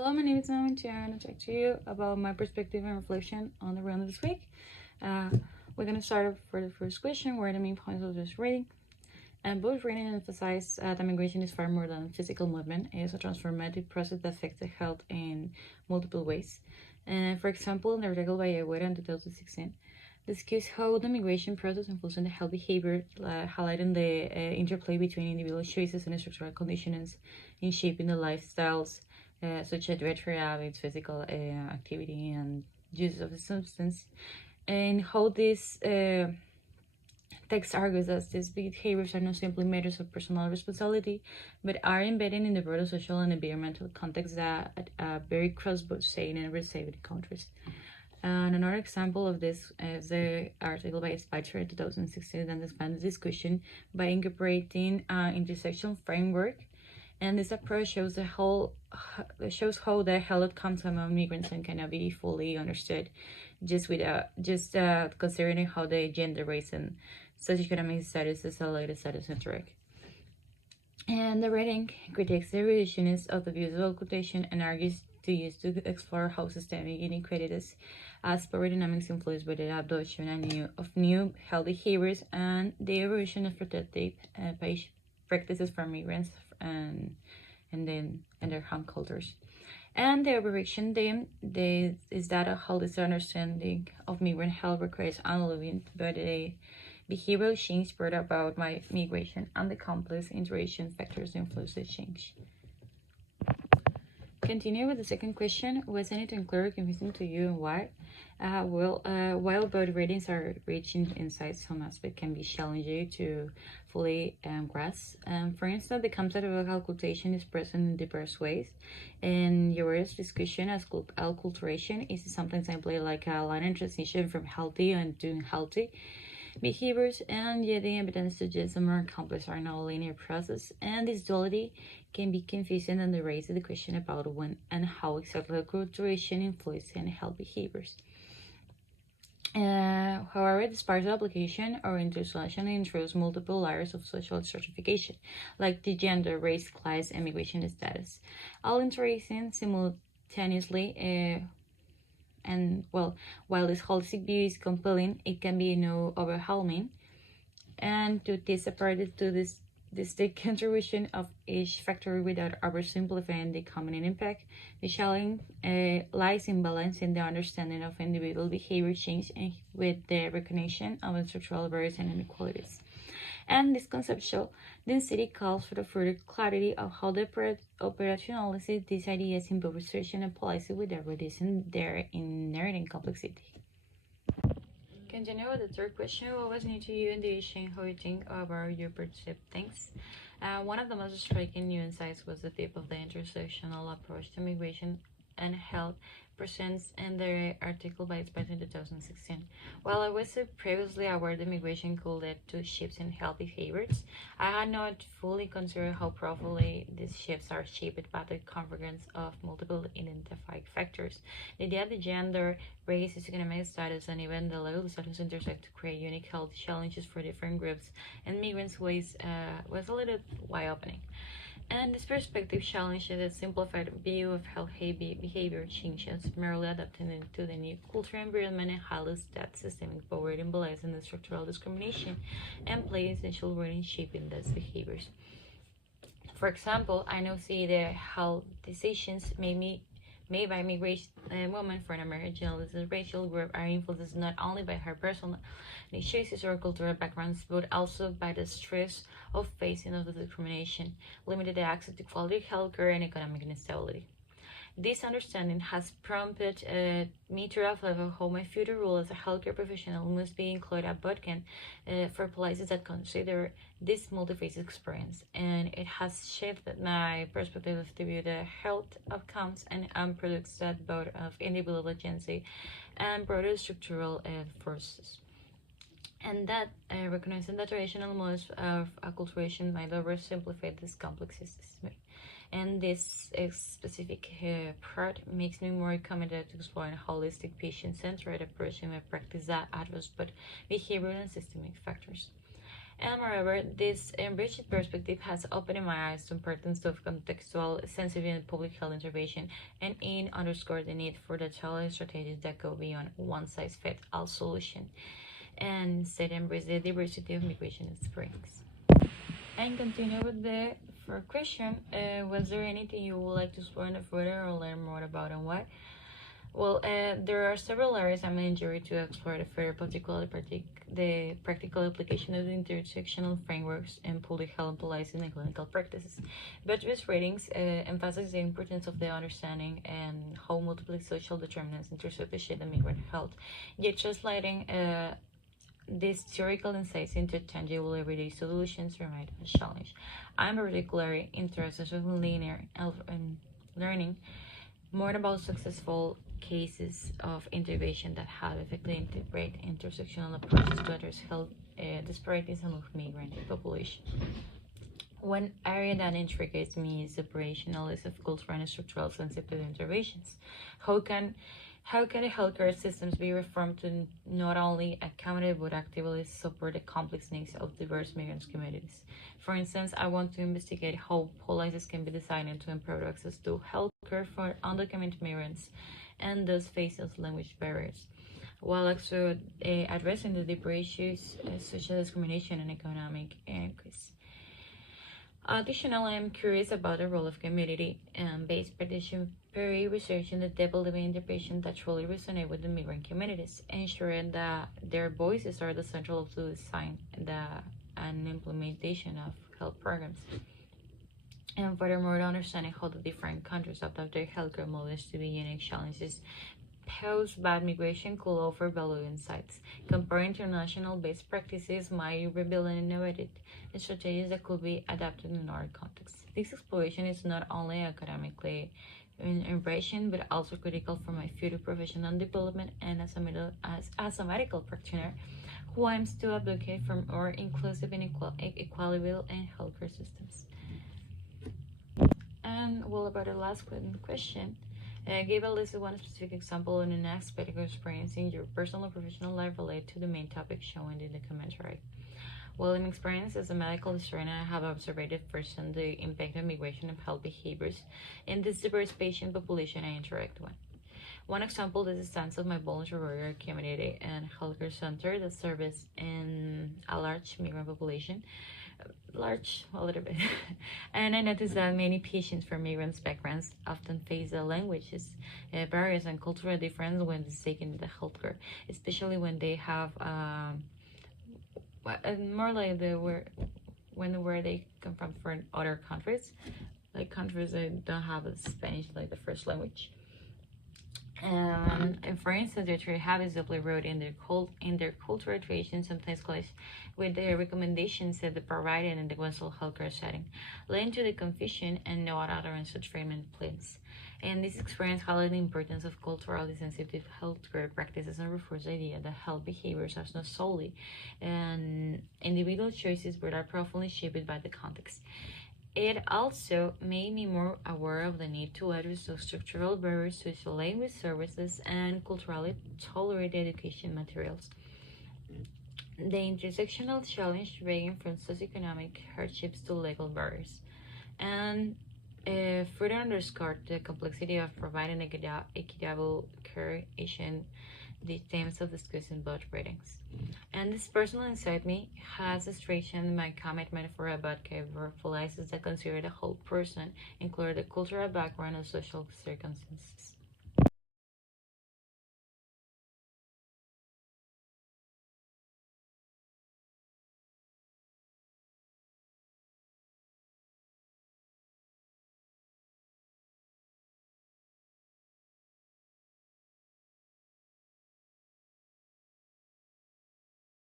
Hello, my name is Naomi and I'm going to talk to you about my perspective and reflection on the round of this week. We're going to start off for the first question, where the main points of this reading. And both reading emphasize that migration is far more than physical movement. It is a transformative process that affects the health in multiple ways. For example, in the article by Agüera in 2016, discuss how the migration process influences the health behavior, highlighting the interplay between individual choices and structural conditions in shaping the lifestyles, such as dietary habits, physical activity, and use of the substance, and how this text argues that these behaviors are not simply matters of personal responsibility, but are embedded in the broader social and environmental context that vary across both sane and receiving countries. And another example of this is the article by Spicer in 2016 that expands this discussion by incorporating an intersectional framework. And this approach shows how the health outcomes among migrants cannot be fully understood just considering how the gender, race, and socioeconomic status is related status interact. And the reading critiques the reductionist of the views of occultation and argues to use to explore how systemic inequalities as power dynamics influenced by the adoption of new health behaviors and the evolution of protective practices for migrants and their home cultures. And the overreaction is that a holistic understanding of migrant health requires analyzing but a behavioral change brought about by migration and the complex interaction factors influence the change. Continue with the second question. Was anything clear or confusing to you, and why? While both readings are rich in insights, some aspects can be challenging to fully grasp. For instance, the concept of occultation is present in diverse ways. In your discussion as acculturation is something simply like a line transition from healthy and to unhealthy behaviors, and yet the evidence suggests a more complex or non-linear process, and this duality can be confusing and raises the question about when and how exactly acculturation influences health behaviors. However, this partial application or intersectionality introduces multiple layers of social stratification, like the gender, race, class, and immigration status, all interacting simultaneously. And while this holistic view is compelling, it can be overwhelming. And to this separated to this the contribution of each factor without oversimplifying the common impact. The challenge lies in balancing the understanding of individual behavior change and with the recognition of structural barriers and inequalities. And this conceptual density calls for the further clarity of how to operationalize these ideas in both research and policy without reducing their inherent complexity. Continue with the third question. What was new to you in the issue and how you think about your perceived things? One of the most striking new insights was the depth of the intersectional approach to migration and health presents in the article by Spicer in 2016. While I was previously aware that migration could lead to shifts in health behaviors, I had not fully considered how profoundly these shifts are shaped by the convergence of multiple identified factors. The idea that gender, race, economic status, and even the legal status intersect to create unique health challenges for different groups and migrants was a little eye-opening. And this perspective challenges the simplified view of health behavior changes, merely adapting to the new cultural environment and highlights that systemic poverty embodies in the structural discrimination and plays essential role in shaping these behaviors. For example, I now see the health decisions made by migration women from a marginalized racial group are influenced not only by her personal choices or cultural backgrounds, but also by the stress of facing of the discrimination, limited access to quality healthcare, and economic instability. This understanding has prompted me to reflect on how my future role as a healthcare professional must be included at bootcamp for places that consider this multi-phase experience, and it has shifted my perspective to view the health outcomes and products that both of individual agency and broader structural forces. And that recognizing that traditional models of acculturation might oversimplify this complex system. And this specific part makes me more committed to exploring a holistic, patient-centered approach in my practice that addresses both behavioral and systemic factors. And moreover, this enriched perspective has opened my eyes to the importance of contextual sensitivity in public health intervention, and it underscored the need for the tailored strategies that go beyond one-size-fits-all solution and instead embrace the diversity of migration experience. And continue with the first question. Was there anything you would like to explore further or learn more about and why? Well, there are several areas I'm enjoying to explore the further, particularly the practical application of the intersectional frameworks in public health policing and clinical practices. Bachelor's ratings emphasize the importance of the understanding and how multiple social determinants intersect the shape of migrant health, yet translating these theoretical insights into tangible everyday solutions remain a challenge. I'm particularly interested in linear and learning more about successful cases of integration that have effectively integrated intersectional approaches to address health disparities among migrant population. One area that intrigues me is the operationalism of cultural and structural sensitive interventions. How can the healthcare systems be reformed to not only accommodate but actively support the complex needs of diverse migrant communities? For instance, I want to investigate how policies can be designed to improve access to healthcare for undocumented migrants and those faces language barriers, while also addressing the deeper issues such as discrimination and economic inequities. Additionally, I'm curious about the role of community-based participatory research in the developing interventions that truly resonate with the migrant communities, ensuring that their voices are the central of the design and implementation of health programs. And furthermore, understanding how the different countries adapt their healthcare models to the unique challenges posed by migration could offer valuable insights. Comparing international best practices might reveal innovative strategies that could be adapted in our context. This exploration is not only academically enriching but also critical for my future professional development and as a medical practitioner who aims to advocate for more inclusive and equitable and healthcare systems. And well, about the last question, give at least one specific example in an aspect of experience in your personal or professional life related to the main topic shown in the documentary. Well, in my experience as a medical historian, I have observed firsthand the impact of migration and health behaviors in this diverse patient population I interact with. One example is the stance of my voluntary community and healthcare center that serves in a large migrant population, large a little bit. And I noticed that many patients from migrants backgrounds often face the languages barriers and cultural difference when seeking the healthcare, especially when they have more like where they come from other countries, like countries that don't have Spanish like the first language. And for instance, their trade habits deeply rooted in their cultural traditions, sometimes clash with the recommendations that they provided in the universal healthcare setting, leading to the confusion and no adherence to treatment plans. And this experience highlighted the importance of culturally sensitive healthcare practices and reinforced the idea that health behaviors are not solely individual choices but are profoundly shaped by the context. It also made me more aware of the need to address the structural barriers to language services and culturally tolerated education materials. The intersectional challenge ranging from socioeconomic hardships to legal barriers, and further underscored the complexity of providing equitable care in the themes of discussing both ratings. And this personal insight me has strengthened my commitment for advocacy for policies that consider the whole person, including the cultural background and social circumstances.